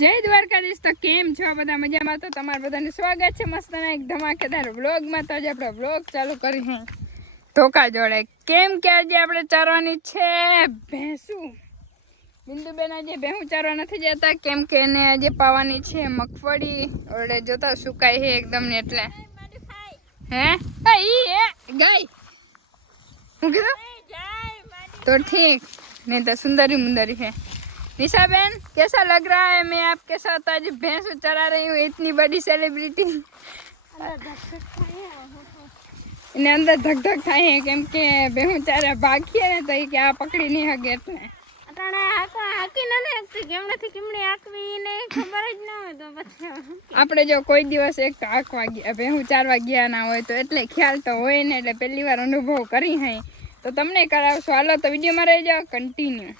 જય દ્વારકાધીશ। તો કેમ છો બધા? મજામાં? તો તમારું બધાને સ્વાગત છે મસ્તના એક ધમાકેદાર વ્લોગમાં। તો આજે આપણે વ્લોગ ચાલુ કરી ધોકા જોડે, કેમ કે આજે આપણે ચારવાની છે ભેંસું। બિંદુબેન આજે ભેંસું ચારવા નથી જતા, કેમ કે એને આજે પાવાની છે મગફળી। ઓડે જોતા સુકાય છે એકદમ ને, એટલે હે ગઈ હું કીધું तो ठीक, नहीं तो सुंदरी मुंदरी है। निशा बहन, कैसा लग रहा है मैं आपके साथ आज भैंस चरा रही हूँ, इतनी बड़ी सेलिब्रिटी। इन्हें अंदर धक धक थाई है, केम के भैंस चारा बाकी है तो ये क्या पकड़ी नहीं है गेट में। આપણે જો કોઈ દિવસ એક આંકવા ગયા ભેહું ચારવા ગયા ના હોય તો એટલે ખ્યાલ તો હોય ને, એટલે પહેલી વાર અનુભવ કરી હઈ તો તમને કરાવશો। હાલો તો વિડીયોમાં રહી જાઓ કન્ટિન્યુ।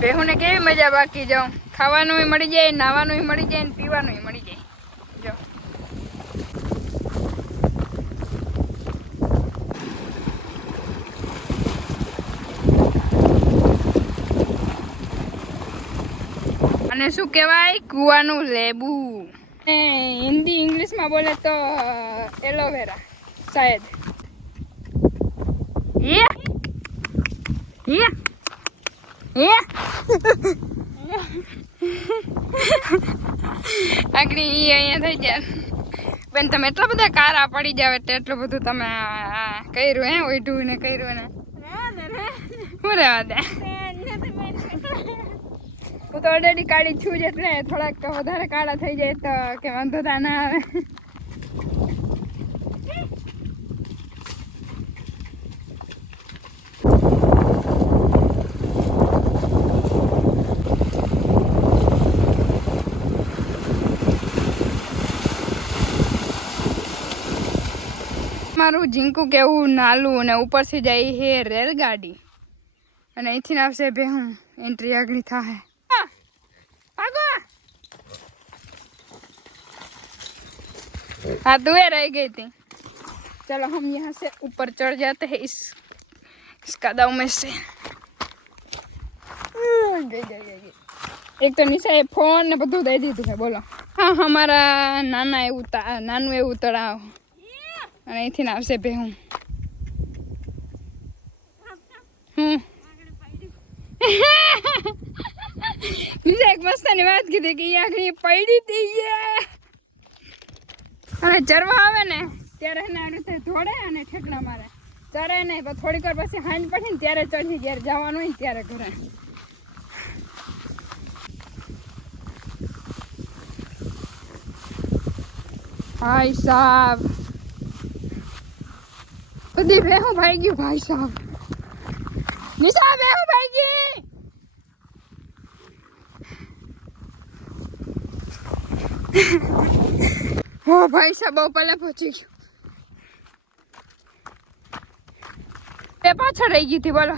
ભેહુને કેવી મજા બાકી જાઓ, ખાવાનું મળી જાય, નાવાનું મળી જાય ને પીવાનું મળી જાય। જો અને શું કહેવાય, કુવાનું લેબુ, હિન્દી ઇંગ્લિશમાં બોલે તો એલોવેરા શાયદ। આગળ અહીંયા થઈ જાય બેન, તમે એટલા બધા કારા પડી જાવ એટલે એટલું બધું તમે કર્યું હે, ઓઢું ને કર્યું ને શું રહેવા દે। હું તો ઓલરેડી કાળી છું જ, એટલે થોડાક વધારે કાળા થઈ જાય તો કે વાંધો ના આવે। મારું ઝીંકું કેવું નાલું ને ઉપરથી જાય હે રેલગાડી, અને અહીંથી આવશે ભેહું, एंट्री આગળ થાય। हाँ दुए रह गई थी। चलो हम यहाँ से ऊपर चढ़ जाते हैं इस कदम में से। एक तो निशा फोन ने બધું દઈ દીધું है, बोलो। हाँ हमारा नाना नानू એવું તળાવ, અને અહીંથી ને આવશે ભેહું। નિશા એક મસ્તની વાત કીધી કે અહીંયા આગળ પડી હતી, અને ચરવા આવે ને ત્યારે એને આ રીતે ધોડે અને ઠેકડા મારે, ચરે નહીં પણ થોડીક વાર પછી હાંજ પડી ને ત્યારે ચડી, જ્યારે જવાનું હોય ને ત્યારે ઘરે। ભાઈ સાહેબ બધી ભેહું ભાઈ ગયું, ભાઈ સાહેબ નિશા ભેહું ભાઈ ગઈ। हो भाई साहब बहुत पहले पहुंची गई, पाछड़ रही गई थी, बोलो।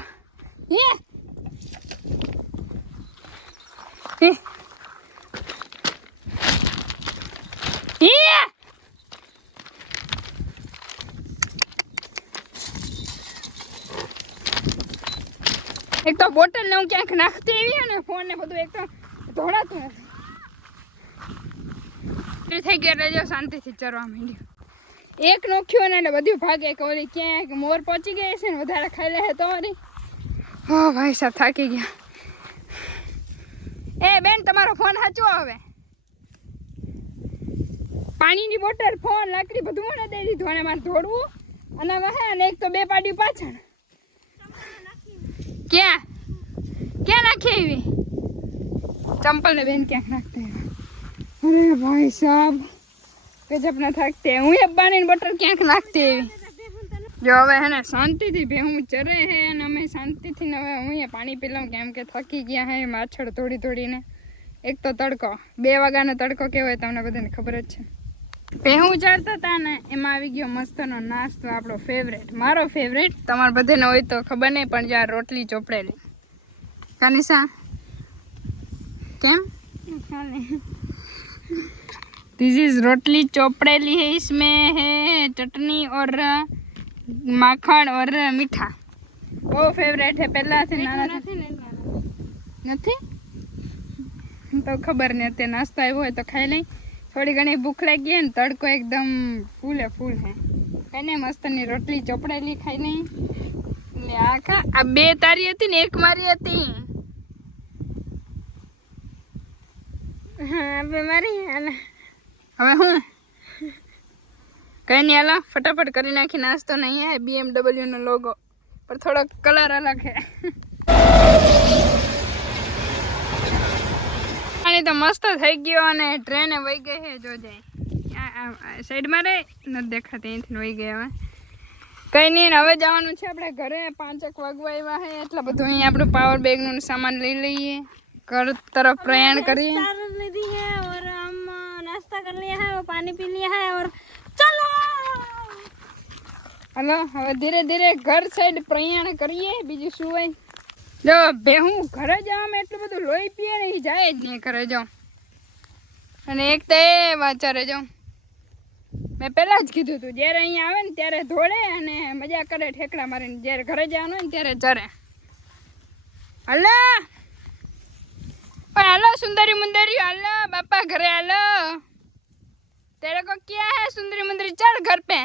एक तो बोतल ने क्या नाखती है, फोन ने બધું एक तो ધોળાતું નથી। થઈ ગયો એટલે જો શાંતિથી ચરવા માંડ્યું। એક નોખ્યું ને એટલે બધું ભાગે કે ઓલી ક્યાંક મોર પહોંચી ગઈ છે ને વધારે ખાઈ લે તો વળી। હા ભાઈ સાહેબ થાકી ગયા। એ બેન તમારો ફોન સાચો હવે, પાણીની બોટલ, ફોન, લાકડી બધું મને દઈ દીધું, અને મારે ધોડવું અને હે અને એક તો બે પાડી પાછળ। ક્યાં ક્યાં નાખી આવી ચંપલ ને બેન, ક્યાંક નાખતા। अरे भाई साहब गजब ना थकते, હું એ પાણીની બોટલ ક્યાંક નાખતી એવી। જો હવે હે ને શાંતિથી ભેહું ચરે હે, અને અમે શાંતિથી હવે હું એ પાણી પી લઉં, કેમ કે થકી ગયા હે માછળ થોડી થોડીને। એક તો તડકો, 2 વાગ્યાનો તડકો કેવો હોય તમને બધાને ખબર જ છે। ભેહું ચરતા હતા ને એમાં આવી ગયો મસ્તનો નાસ્તો, આપણો ફેવરેટ, મારો ફેવરેટ, તમારે બધાને હોય તો ખબર નહીં, પણ જ્યાં રોટલી ચોપડેલી। કાનિશા કેમ दिस इज रोटली चोपड़ेली है, इसमें है चटनी और माखण और मीठा। वो फेवरेट है पहला से नाना નથી તો ખબર નહીં અત્યારે નાસ્તો આવ્યો હોય તો ખાઈ લઈ। થોડી ઘણી ભૂખ લાગી હે ને તડકો એકદમ ફૂલે ફૂલ હે, કઈ નહીં મસ્તની રોટલી ચોપડેલી ખાઈ લઈ। એટલે આ ખા, આ બે તારી હતી ને એક મારી હતી। હા બે મારી હાલે હવે હું કઈ નહીં હાલો ફટાફટ કરી નાખી। નાસ્તો નહીં હે BMW નો લોગો પર થોડો કલર અલગ હે। પાણી તો મસ્ત થઈ ગયો અને ટ્રેને વહી ગઈ હે, જોજે સાઈડમાં રે નથી દેખાતી, અહીંથી વહી ગઈ। હવે કઈ નહીં હવે જવાનું છે આપણે ઘરે, 5 વાગવા આવ્યા હે। એટલા બધું અહીંયા આપણું પાવર બેગનું સામાન લઈ લઈએ, घर तरफ प्रयाण करिए। लीधी है और हम नाश्ता कर लिया है और पानी पी लिया है और चलो हेलो હવે ધીરે ધીરે ઘર સાઈડ પ્રયાણ કરીએ। બીજું શું હોય, જો બેહું ઘરે જવામાં એટલું બધું લોહી પીએ ને એ જાય જ નહીં ઘરે જાઉં। અને એક તો એ વાચારે જાઉં, મેં પહેલાં જ કીધું હતું જ્યારે અહીંયા આવે ને ત્યારે ધોળે અને મજા કરે ઠેકડા મારીને, જ્યારે ઘરે જવાનું હોય ને ત્યારે ચરે। હલો हेलो सुंदरी मुंदरी, हेलो बापा घरे, हेलो तेरे को क्या है सुंदरी मुंदरी, चल घर पे।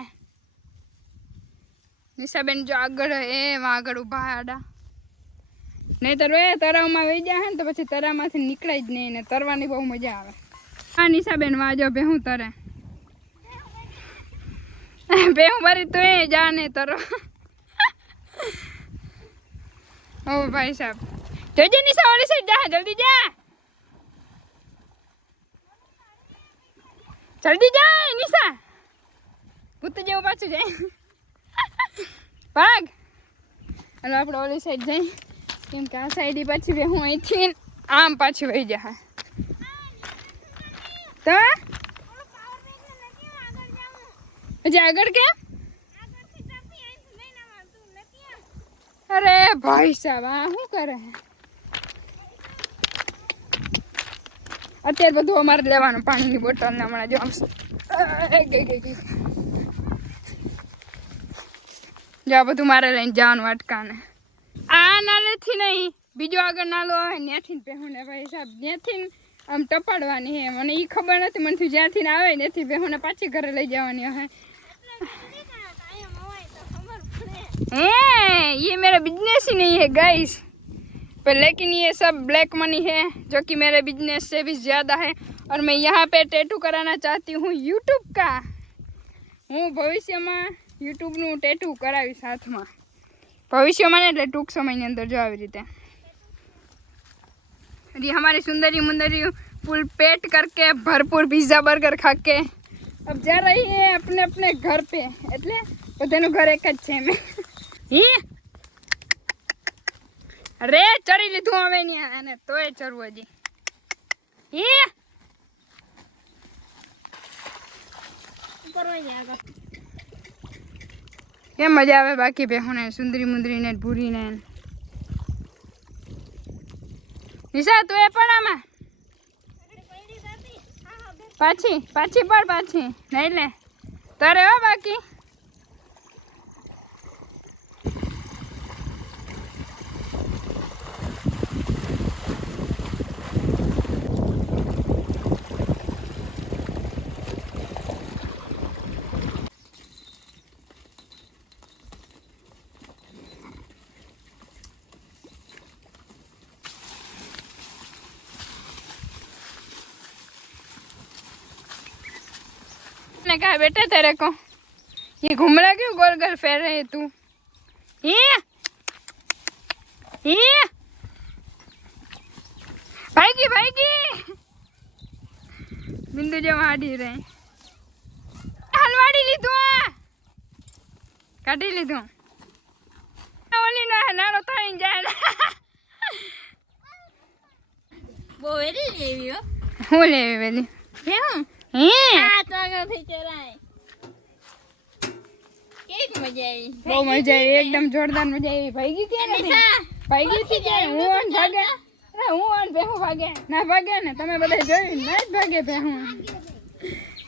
निशाबेन जो आगड़ है वहाँ आगड़ उभा है आड़ा, नहीं तो वे तराव में वही जाए तो પછી તરામાંથી નીકળાય જ નહીં, ને તરવાની બહુ મજા આવે। હા નિશાબેન વાહ જો બેહું તરે, બેહું મારી તો એ જા ને તરો। ओ भाई साहब જોજે નિશા વાળી સાઈડ જા, જલ્દી જા, જલ્દી જા નિશા, ભૂત જેવું પાછું જાય, ભાગ। હાલો આપણે ઓલી સાઈડ જઈ, કેમ કે આ સાઈડ પાછી બે હું અહીંથી આમ પાછી વહી જાય તો હજી આગળ કેમ? અરે ભાઈ સાહેબ આ શું કરે? અત્યારે બધું અમારે લેવાનું, પાણીની બોટલ ને હમણાં જો જો આ બધું મારે લઈને જવાનું અટકાને। આ નાલેથી નહીં, બીજો આગળ નાલો આવે ત્યાંથી બેહુને ભાઈ સાહેબ ત્યાંથી આમ ટપાડવાની હે, મને એ ખબર નથી, મને જ્યાંથી આવે ત્યાંથી બેહુને પાછી ઘરે લઈ જવાની હે। ये मेरा बिजनेस ही नहीं है गाइस, पर लेकिन ये सब ब्लैक मनी है जो कि मेरे बिजनेस से भी ज़्यादा है। और मैं यहाँ पे टैटू कराना चाहती हूँ यूट्यूब का। હું ભવિષ્યમાં યુટ્યુબનું ટેટુ કરાવીશ હાથમાં, ભવિષ્યમાં ને એટલે ટૂંક સમયની અંદર જો આવી રીતે। ये हमारी सुंदरी मुंदरी फुल पेट करके भरपूर पिज़्ज़ा बर्गर खा के अब जा रही है अपने अपने घर पे, એટલે બધાનું ઘર એક જ છે। મેં અરે ચરી લીધું હવે ને, અને તોય ચરવું હજી કેમ મજા આવે બાકી બેહોને, સુંદરી મુંદરી ને ભૂરી ને। નિશા તું એ પણ આમાં પાછી પાછી પણ પાછી નહીં લે તારે હો બાકી। ने कहा बेटा तेरे को ये घुमला क्यों गोल गोल फेर रहे तू? भागी भागी बिंदु जो हाडी रहे हलवाड़ी लीधु काटी लीधु ओली ना नानो थाई जाए वो वेली लेवी हो હું લેવી વેલી હે હું હે આ તો આગળથી ચરાય કેવી મજા આવી બહુ મજા આવી એકદમ જોરદાર મજા આવી ભાગી ક્યાં નથી ભાગી થી જાય હું ઓન ભાગે અરે હું ઓન બેહું ભાગે ના ભાગે ને તમે બધા જોયું ના જ ભાગે બેહું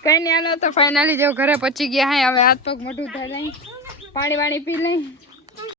કઈ નહીં આનો તો ફાઇનલી જો ઘરે પહોંચી ગયા હે હવે હાથ પગ મોઢું ધોઈ લઈ પાણી વાણી પી લઈ